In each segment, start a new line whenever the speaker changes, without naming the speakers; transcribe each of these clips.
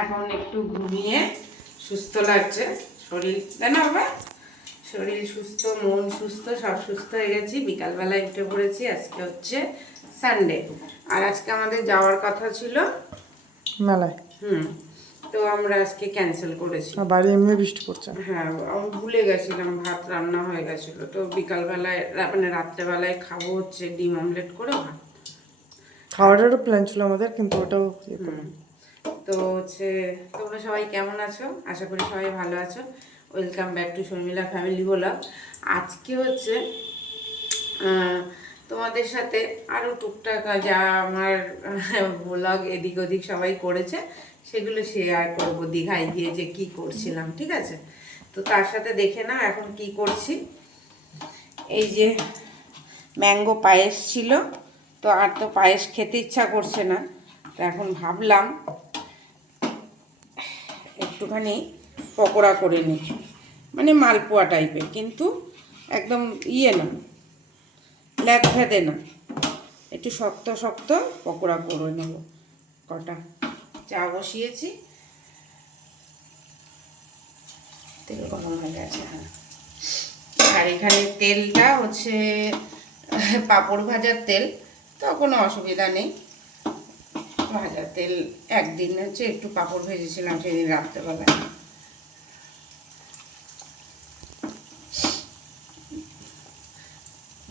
এখন একটু ঘুমিয়ে সুস্থ লাগছে। শরীর তাই না বাবা? শরীর সুস্থ মন সুস্থ সব সুস্থ হয়ে গেছি। বিকালবেলায় উঠে পড়েছি আজকে হচ্ছে সানডে আর আজকে আমাদের যাওয়ার কথা ছিল
মেলায়।
হুম তো আমরা আজকে ক্যান্সেল করেছি।
বাড়ি এমনি বৃষ্টি পড়ছে।
হ্যাঁ আমি ভুলে গেছিলাম ভাত রান্না হয়ে গেছিল। তো বিকালবেলায় মানে রাত্রেবেলায় খাব হচ্ছে ডিম অমলেট করে ভাত।
খাওয়াটারও প্ল্যান ছিল আমাদের কিন্তু ওটাও ইয়ে।
তো হচ্ছে, তোমরা সবাই কেমন আছো? আশা করি সবাই ভালো আছো। Welcome back to Sharmila family vlog আজকে হচ্ছে তোমাদের সাথে আরও টুকটাক যা আমার ব্লগ এদিক ওদিক সবাই করেছে, সেগুলো শেয়ার করব দীঘায় গিয়ে যে কি করছিলাম, ঠিক আছে? তো তার সাথে দেখে না এখন কি করছি। এই যে ম্যাঙ্গো পায়েস ছিল, তো আর তো পায়েস খেতে ইচ্ছা করছে না। তো এখন ভাবলাম একটুখানি পকোড়া করে নিই মানে মালপোয়া টাইপের, কিন্তু একদম ইয়ে না ল্যাদ ভেদে না। একটু শক্ত শক্ত পকোড়া করে নেব কটা। চা বসিয়েছি। তেল গরম হয়ে গেছে হ্যাঁ। আর এখানে তেলটা হচ্ছে, পাঁপড় ভাজার তেল, তো কোনো অসুবিধা নেই। ভাজার তেল একদিন হচ্ছে একটু পাঁপড় ভেজেছিলাম সেদিন রাত্রেবেলায়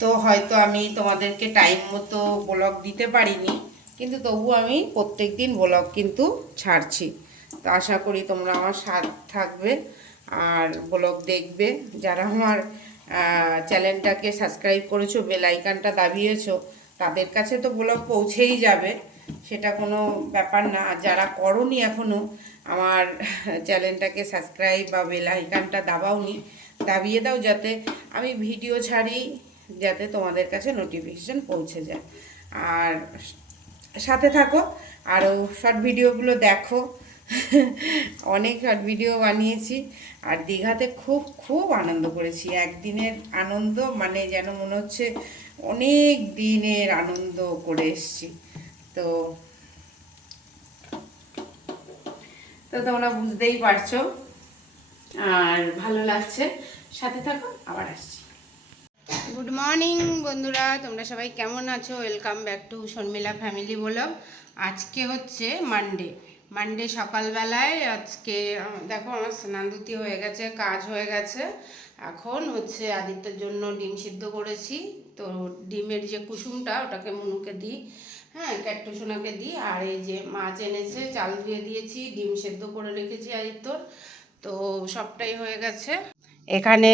তো হয়তো আমি তোমাদেরকে টাইম মতো ব্লগ দিতে পারিনি, কিন্তু তবু আমি প্রত্যেক দিন ব্লগ কিন্তু ছাড়ছি। তো আশা করি তোমরা আমার সাথ থাকবে আর ব্লগ দেখবে। যারা আমার চ্যানেলটাকে সাবস্ক্রাইব করেছ বেল আইকনটা দাবিয়েছো, তাদের কাছে তো ব্লগ পৌঁছেই যাবে। সেটা কোনো ব্যাপার না। আর যারা করনি এখনও আমার চ্যানেলটাকে সাবস্ক্রাইব বা বেল দাবাওনি, দাবিয়ে দাও যাতে আমি ভিডিও ছাড়ি, যাতে তোমাদের কাছে নোটিফিকেশান পৌঁছে যায়। আর সাথে থাকো আরও শর্ট ভিডিওগুলো দেখো। অনেক শর্ট ভিডিও বানিয়েছি, আর দীঘাতে খুব খুব আনন্দ করেছি। একদিনের আনন্দ মানে যেন মনে হচ্ছে অনেক দিনের আনন্দ করে এসছি। তো তো তোমরা বুঝতেই পারছ। আর ভালো লাগছে। সাথে থাকো, আবার আসছি। গুড মর্নিং বন্ধুরা। তোমরা সবাই কেমন আছো? Welcome back to Sharmila family vlog আজকে হচ্ছে মানডে মানডে সকালবেলায় আজকে দেখো আমার স্নানদুতি হয়ে গেছে, কাজ হয়ে গেছে। এখন হচ্ছে আদিত্যের জন্য ডিম সিদ্ধ করেছি। তো ডিমের যে কুসুমটা, ওটাকে মনুকে দিই। হ্যাঁ ক্যাটটুসোনাকে দিই। আর এই যে মাছ এনেছে, চাল ধুয়ে দিয়েছি, ডিম সেদ্ধ করে রেখেছি আদিত্যর। তো সবটাই হয়ে গেছে। এখানে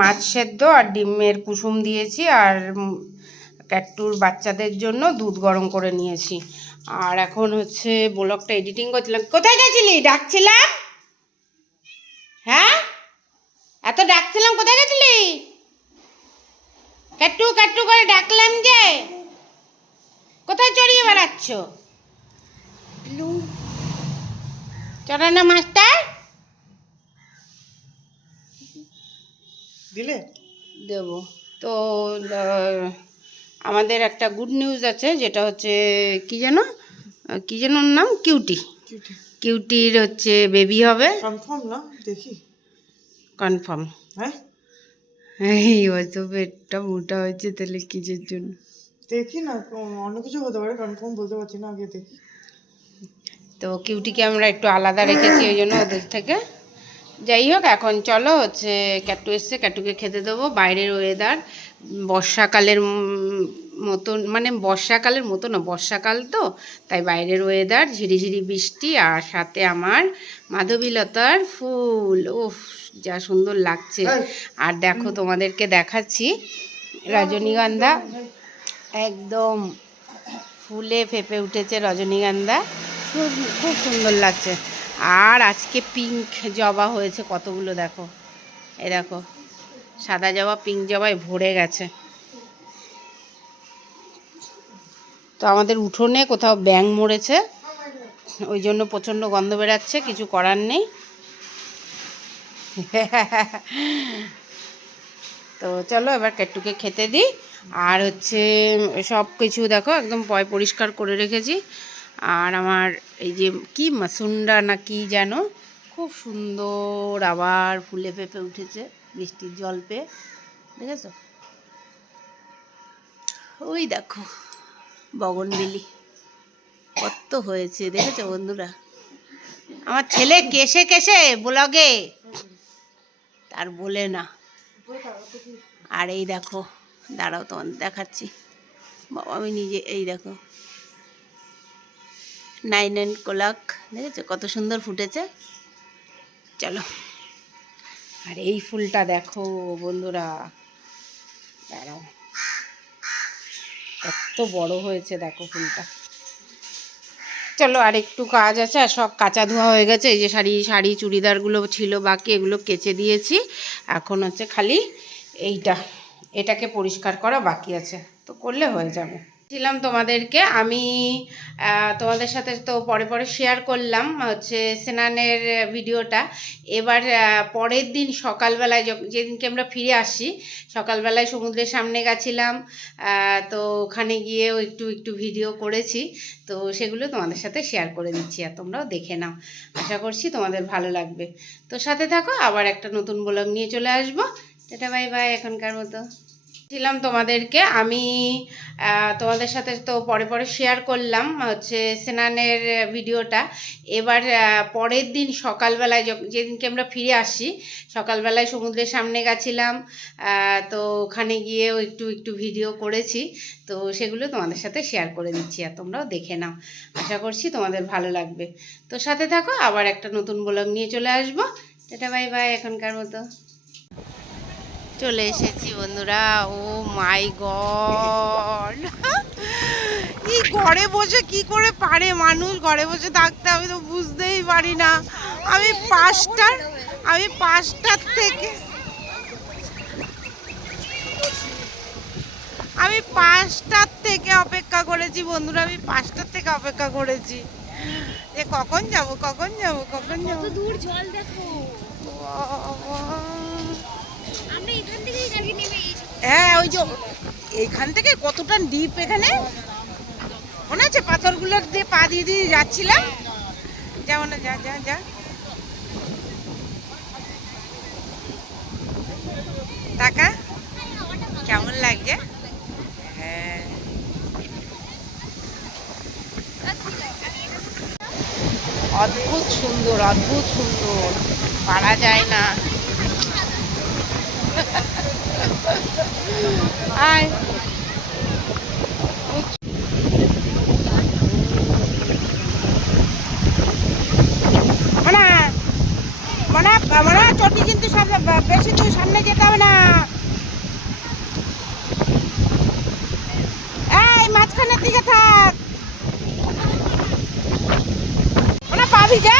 মাছ সেদ্ধ আর ডিমের কুসুম দিয়েছি আর ক্যাট্টুর বাচ্চাদের জন্য দুধ গরম করে নিয়েছি। আর এখন হচ্ছে ব্লগটা এডিটিং করছিলাম। কোথায় গেছিলি? ডাকছিলাম? হ্যাঁ? এত ডাকছিলাম, কোথায় গেছিলি? ক্যাট্টু ক্যাট্টু করে ডাকলাম যে। কোথায় চড়িয়ে বেড়াচ্ছ? চড়ানো মাস্টার?
দিলে?
দেব। তো আমাদের একটা গুড নিউজ আছে যেটা হচ্ছে কি যেন? কি যেন ওর নাম? কিউটি। কিউটির হচ্ছে বেবি হবে।
কনফার্ম না? দেখি।
কনফার্ম
হ্যাঁ?
এই হয়তো পেটটা মোটা হয়েছে তাহলে কিসের জন্য?
দেখি না অন্য কিছু হতে পারে কনফার্ম বলতে পারছি না আগে দেখি।
তো কিউটিকে আমরা একটু আলাদা রেখেছি ওই জন্য ওদের থেকে। যাই হোক এখন চলো হচ্ছে ক্যাটু এসছে ক্যাটুকে খেতে দেবো। বাইরের ওয়েদার বর্ষাকালের মতন মানে বর্ষাকালের মতো না বর্ষাকাল তো তাই বাইরের ওয়েদার ঝিরিঝিরি বৃষ্টি আর সাথে আমার মাধবীলতার ফুল। উফ যা সুন্দর লাগছে। আর দেখো তোমাদেরকে দেখাচ্ছি রজনীগন্ধা। একদম ফুলে ফেপে উঠেছে রজনীগন্ধা। খুব সুন্দর লাগছে। আর আজকে পিঙ্ক জবা হয়েছে কতগুলো দেখো। এ দেখো, সাদা জবা পিঙ্ক জবায় ভরে গেছে। তো আমাদের উঠোনে কোথাও ব্যাং মরেছে, ওই জন্য প্রচণ্ড গন্ধ বেরাচ্ছে, কিছু করার নেই। তো চলো এবার কেট্টুকে খেতে দিই। আর হচ্ছে সব কিছু দেখো একদম পয় পরিষ্কার করে রেখেছি। আর আমার এই যে, কি মাসুন্ডা না কি যেন, খুব সুন্দর আবার ফুলে পেঁপে উঠেছে বৃষ্টির জল পেয়ে, দেখেছ? ওই দেখো বগনবিলি কত হয়েছে, দেখেছ বন্ধুরা? আমার ছেলে কেসে কেসে ব্লগে, তার বলে না। আর এই দেখো দাঁড়াও তোমার দেখাচ্ছি। বাবা, আমি নিজে, এই দেখো। নাইন নাইন কোলাক দেখেছ? কত সুন্দর ফুটেছে। চলো। আর এই ফুলটা দেখো বন্ধুরা। দাঁড়াও। কত বড় হয়েছে দেখো ফুলটা। চলো, আর একটু কাজ আছে, আর সব কাঁচা ধোয়া হয়ে গেছে। এই যে শাড়ি শাড়ি, চুড়িদারগুলো ছিল বাকি, এগুলো কেচে দিয়েছি। এখন হচ্ছে খালি এইটা। এটাকে পরিষ্কার করা বাকি আছে। তো করলে হয়ে যাবে। ছিলাম তোমাদেরকে, আমি তোমাদের সাথে তো পরে পরে শেয়ার করলাম, হচ্ছে স্নানের ভিডিওটা এবার পরের দিন সকালবেলায় যেদিনকে আমরা ফিরে আসি, সকালবেলায় সমুদ্রের সামনে গেছিলাম তো ওখানে গিয়েও একটু একটু ভিডিও করেছি। তো সেগুলো তোমাদের সাথে শেয়ার করে দিচ্ছি আর তোমরাও দেখে নাও। আশা করছি তোমাদের ভালো লাগবে। তো সাথে থাকো, আবার একটা নতুন ব্লগ নিয়ে চলে আসব। এটা বাই বাই এখনকার মতো। ছিলাম তোমাদেরকে, আমি তোমাদের সাথে তো পরে পরে শেয়ার করলাম, হচ্ছে স্নানের ভিডিওটা এবার পরের দিন সকালবেলায় যেদিনকে আমরা ফিরে আসি, সকালবেলায় সমুদ্রের সামনে গেছিলাম তো ওখানে গিয়েও একটু একটু ভিডিও করেছি। তো সেগুলো তোমাদের সাথে শেয়ার করে দিচ্ছি, আর তোমরাও দেখে নাও। আশা করছি তোমাদের ভালো লাগবে। তো সাথে থাকো, আবার একটা নতুন ব্লগ নিয়ে চলে আসব। এটা বাই বাই এখনকার মতো। চলে এসেছি বন্ধুরা। Oh my god. এই ঘরে বসে কি করে পারে মানুষ? ঘরে বসে থাকতে আমি তো বুঝতেই পারি না। আমি পাঁচটার আমি পাঁচটার থেকে আমি পাঁচটার থেকে অপেক্ষা করেছি বন্ধুরা। আমি পাঁচটার থেকে অপেক্ষা করেছি। যে কখন যাব? কখন যাব? কখন যাব?
দূর জল দেখো
বাবা।
আমরা এখান থেকেই গাড়ি নেমে গেছি
হ্যাঁ ওই যে এইখান থেকে কতটা ডিপ এখানে? মনে আছে পাথরগুলো দিয়ে পা দিয়ে দিয়ে যাচ্ছিলাম? যেমন যা যা যা। টাকা কেমন লাগছে? হ্যাঁ। অদ্ভুত সুন্দর অদ্ভুত সুন্দর। পারা যায় না। আয় মানে চটি কিন্তু বেশি দূর সামনে যেতে হবে না। এই, মাঝখানের দিকে থাক। মানে পাবি যা?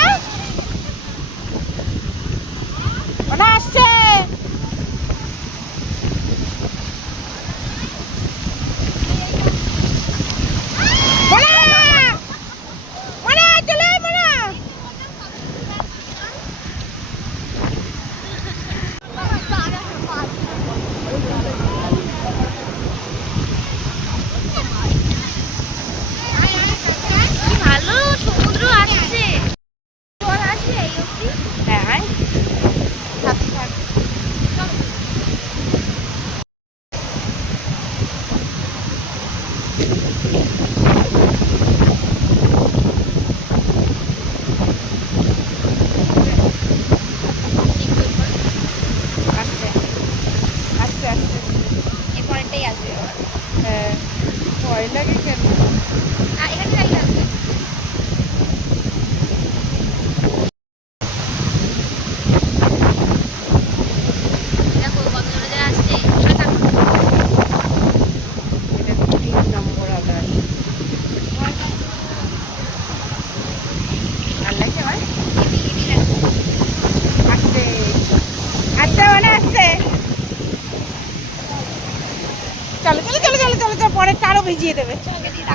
পরেরটা আরও ভিজিয়ে দেবে।
হ্যাঁ,
চোখে দিয়ে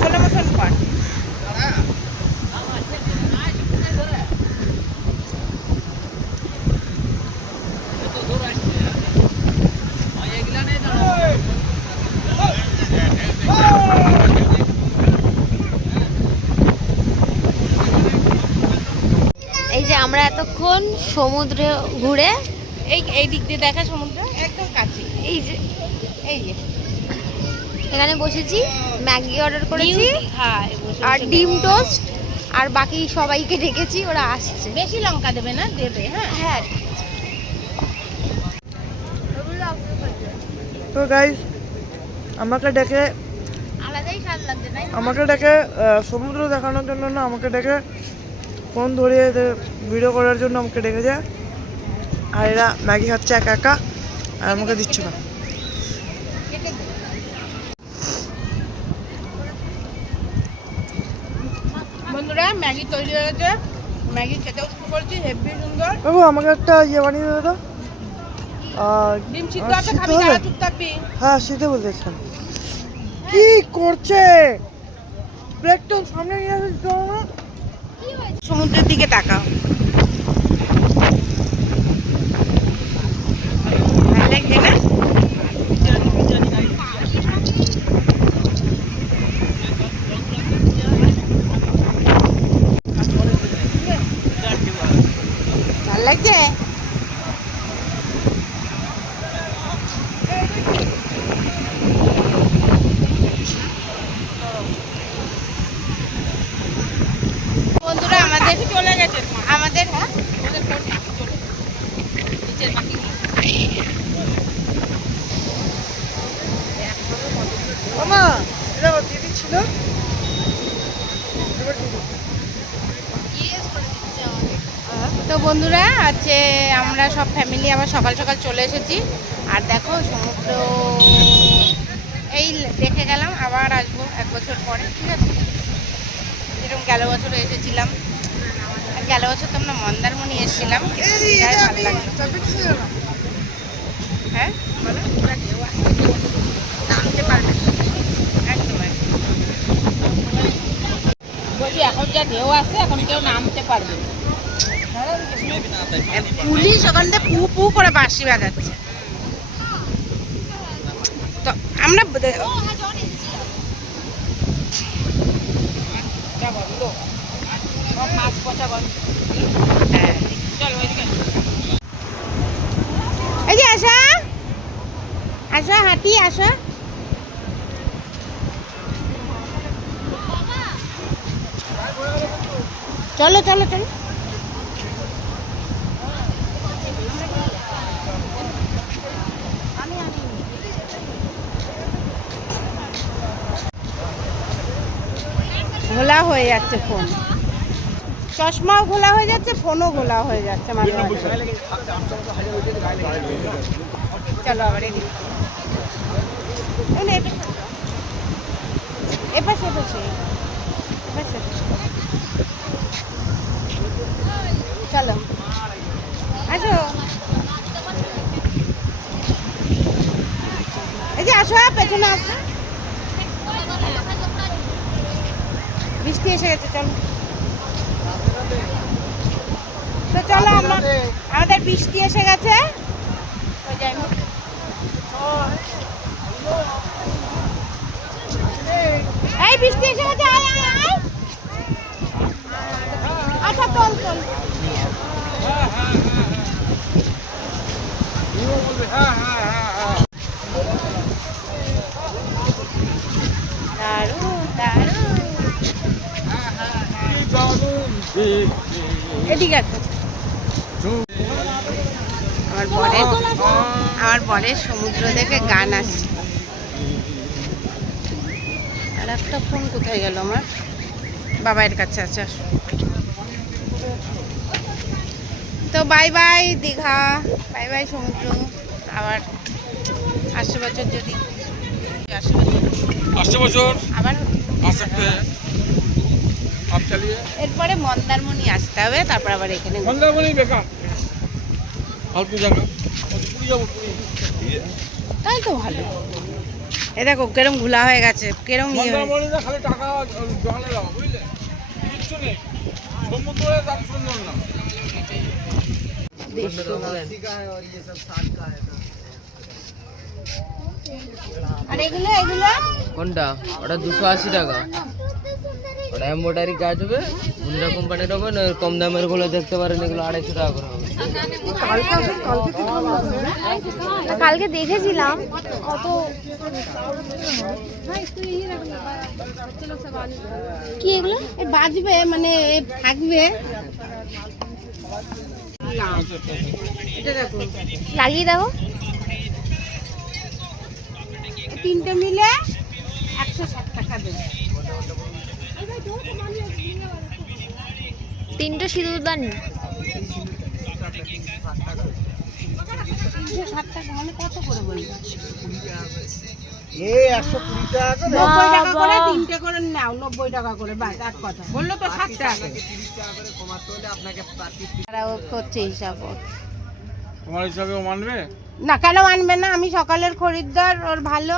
ষোলো বছর আমরা
এতক্ষণ সমুদ্রে ঘুরে
এই এই দিক দিয়ে দেখা সমুদ্র একদম কাছে।
এই যে।
এই যে।
এখানে বসেছি ম্যাগি অর্ডার করেছি
হ্যাঁ
আর ডিম টোস্ট আর বাকি সবাইকে ডেকেছি ওরা আসছে।
বেশি লঙ্কা দেবে না? দেবে হ্যাঁ।
হ্যাঁ।
তো গাইজ আমাকে ডেকে? আমাকে ডেকে আহ, সমুদ্র দেখানোর জন্য না আমাকে ডেকে ফোন ধরিয়ে ভিডিও করার জন্য আমাকে ডেকেছে। আর এরা ম্যাগি খাচ্ছে একা একা আর আমাকে দিচ্ছে না।
বন্ধুরা ম্যাগি তৈরি হয়ে গেছে। ম্যাগি খেতেও শুরু করছি হেভি সুন্দর।
বাবু আমাকে একটা ইয়ে বানিয়ে দেবে তো। আর
ডিম সিদ্ধ আছে খাবি
হবে?
চুপ থাকবি
হ্যাঁ বলতেছিলাম কি করছে? ব্রেকটা সামনে নিয়ে
সমুদ্রের দিকে তাকাও। ভালো লাগছে না ভালো লাগছে বন্ধুরা আমাদের চলে গেছে আমাদের হ্যাঁ
মামা এটা আমার দিদি ছিল এবার দিদি।
তো বন্ধুরা আছে আমরা সব ফ্যামিলি আবার সকাল চলে এসেছি। আর দেখো সমুদ্র এই দেখে গেলাম আবার আসব এক বছর পরে ঠিক আছে? যেরকম গেল বছর এসেছিলাম। গেল বছর তো আমরা মন্দারমণি এসেছিলাম হ্যাঁ? বলো। নামতে পারবে একদম। বলছি এখন যা ঢেউ আছে এখন কেউ নামতে পারবে। পুলিশ ওখান থেকে পু পু করে বাঁশি বাজাচ্ছে। তো আমরা। এই যে আসা আসা হাঁটি আসা চলো চলো চলো। ঘোলা হয়ে যাচ্ছে ফোন। চশমাও ঘোলা হয়ে যাচ্ছে, ফোনও ঘোলা হয়ে যাচ্ছে মাঝে মাঝে। চলো আবার। এপাশে এপাশে এপাশে চলো, আসো। এই যে আসো পেছনে আসো বৃষ্টি এসে গেছে, চলো। তো চলো, আমরা আমাদের বৃষ্টি এসে গেছে। এই বৃষ্টি এসে গেছে আচ্ছা চল চল দারুণ দারুণ এদিকে আমার বরের আমার বরের সমুদ্র দেখে গান আসছে। আর একটা ফোন কোথায় গেল আমার? বাবাইয়ের কাছে আছে আসো। তো bye bye Digha. Bye bye সমুদ্র। আবার আসছে বছর যদি আসছে বছর আবার
आ
এরপরে মন্দারমণি আসতে হবে তারপর আবার এখানে
মন্দারমণি বেকার। অল্প জায়গা।
তাই তো ভালো। এ দেখো কেরম ঘোলা হয়ে গেছে কেরম ইয়ে। মন্দারমণি
না খালি টাকা জলে দাও বুঝলে? কিচ্ছু নেই। সমুদ্রে তার সুন্দর না।
আর এগুলো এগুলো?
কোনটা? ওটা দুশো আশি টাকা। ওটা এম্বোটারি কাজ হবে বুন্দ্রা কোম্পানির হবে না কম দামেরগুলো দেখতে পারেন এগুলো আড়াইশো টাকা করে হবে।
কালকে আসুন কালকে কি করব
কালকে দেখেছিলাম। অত কি এগুলো?
বাজবে মানে থাকবে। এটা দেখো
লাগিয়ে দেখো
তিনটে মিলে একশো ষাট টাকা দেবে।
তিনটে
তিনশো ষাট টাকা কত করে বলব? তারা ও করছে হিসাব। ওর।
তোমার হিসাবে মানবে?
না কেন মানবে না? আমি সকালের খরিদ্দার ওর ভালো।